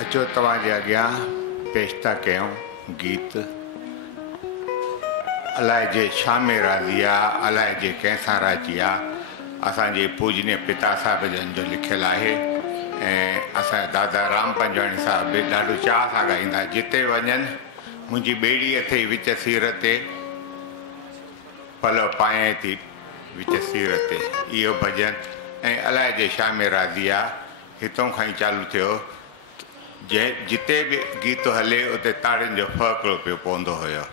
अचो तव्हांजे अॻियां पेश था कयूं गीत अलाए जे छा में राज़ी आहे, अलाए जे कंहिंसां राज़ी आहे। असांजे पूजनीय पिता साहिब जन जो लिखियलु आहे ऐं असांजा दादा राम पंजवाणी साहिब बि ॾाढो चाह सां ॻाईंदा। जिते वञनि मुंहिंजी ॿेड़ीअ ते विच सीर ते पल पाए थी विच सीर ते, इहो भॼन ऐं अलाए जे छा में राज़ी आहे हितां खां ई चालू थियो। जिते बि गीत हले उते ताड़ियुनि जो फ़र्क़ु पियो पवंदो हुयो।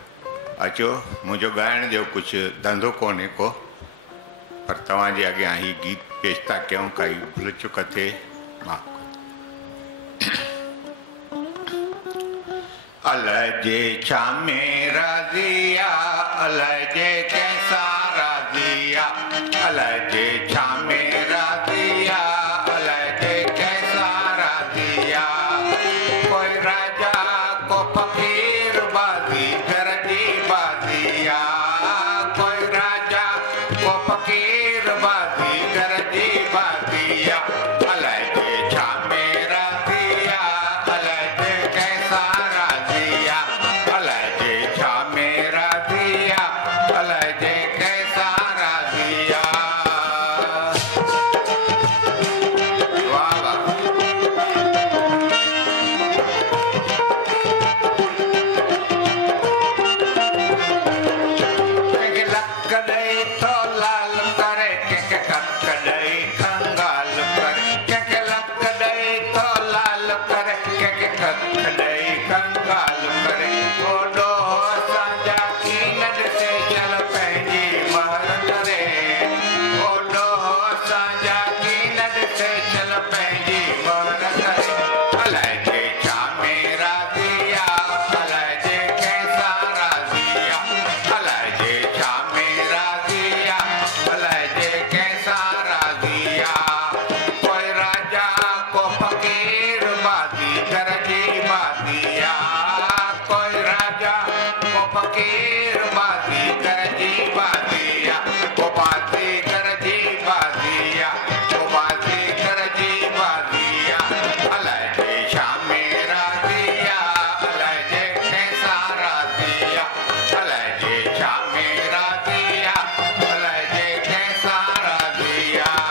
अचो, मुंहिंजो ॻाइण जो कुझु धंधो कोन्हे को, पर तव्हांजे अॻियां ही गीत पेश था कयूं, काई भुल चुक थिए मां। अलाए जे छा में राज़ी आहे, अलाए जे कंहिंसां राज़ी आहे, अलाए जे छा में राज़ी आहे, अलाए जे कंहिंसां राज़ी आहे। कोई राजा को फ़क़ीर बाज़ी घर जी बाज़ी आहे, कोई राजा को फ़क़ीर बाज़ी घर जी बाज़ी आहे। अलाए जे छा में राज़ी आहे, अलाए जे कंहिंसां राज़ी आहे, अलाए जे छा में राज़ी आहे, अलाए जे कंहिंसां राज़ी आहे। वाह वाह। कंहिंखे लक ॾेई थो लाल करे, कंहिंखे कक ॾेई कंगाल करे, कंहिंखे लक ॾेई थो लाल करे, कंहिंखे कक ॾेई कंगाल करे। ओॾो असांजा कीन ॾिसे चल पंहिंजी महर करे, ओॾो असांजा कीन ॾिसे चल पंहिंजी महर करे। अलाए जे छा में राज़ी आहे, अलाए जे कंहिंसां राज़ी आहे, अलाए जे छा में राज़ी आहे, अलाए जे कंहिंसां राज़ी आहे। कोई राजा को फ़क़ीर बाज़ी घर जी बाज़ी आहे, कोई राजा को फ़क़ीर बाज़ी घर जी बाज़ी आहे। को बाज़ी घर जी बाज़ी आहे, को बाज़ी घर जी बाज़ी आहे। अलाए जे छा में राज़ी आहे, अलाए जे कंहिंसां राज़ी आहे, अलाए जे छा में राज़ी आहे, अलाए जे कंहिंसां राज़ी आहे।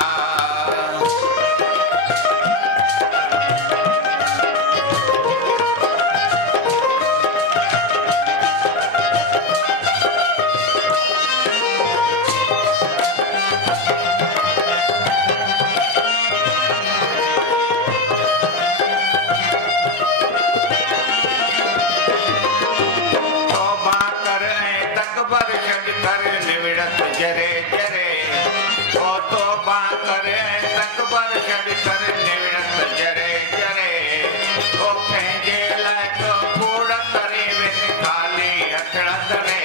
तौबा कर ऐं तकबर छॾ कर निविड़त जरे जरे, ओ तौबा कर ऐं तकबर छॾ कर निविड़त जरे जरे। ओ कंहिंजे लाइ को कूड़ करे विस ख़ाली हथड़ करे,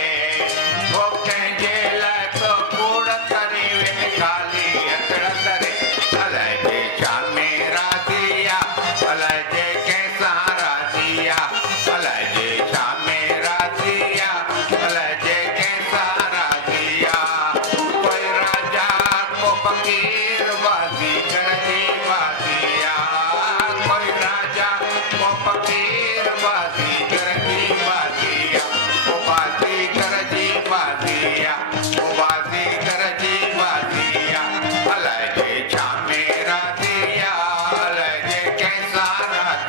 ओ कंहिंजे लाइ को कूड़ करे विस ख़ाली हथड़ करे। अलाए जे छा में राज़ी आहे, अलाए जे कंहिंसां राज़ी आहे, अलाए जे छा में राज़ी आहे, अलाए जे कंहिंसां राज़ी आहे। कोई राजा को फ़क़ीर बाज़ी घर जी बाज़ी आहे, कोई राजा को फ़क़ीर बाज़ी घर जी बाज़ी आहे। को बाज़ी घर जी बाज़ी आहे, को बाज़ी घर जी बाज़ी आहे। अलाए जे छा में राज़ी आहे, अलाए जे कंहिंसां राज़ी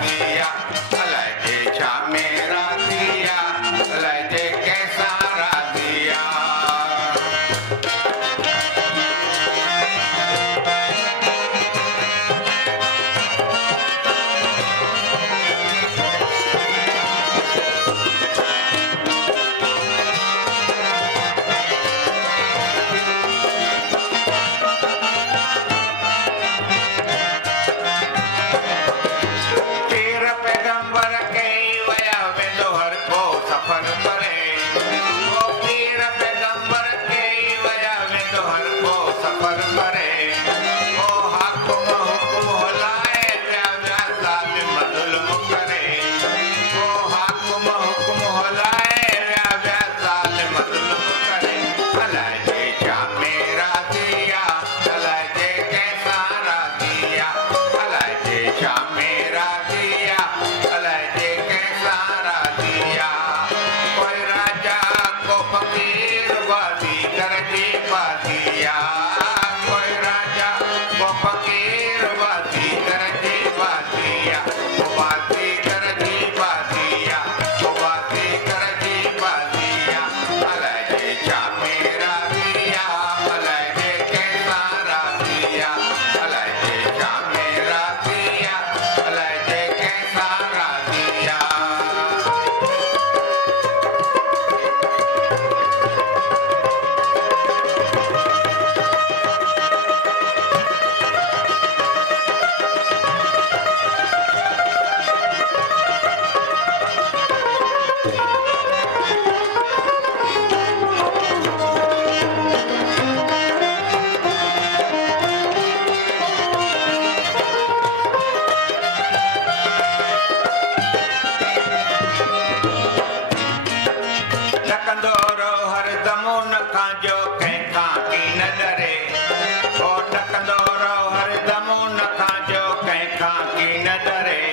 न डरे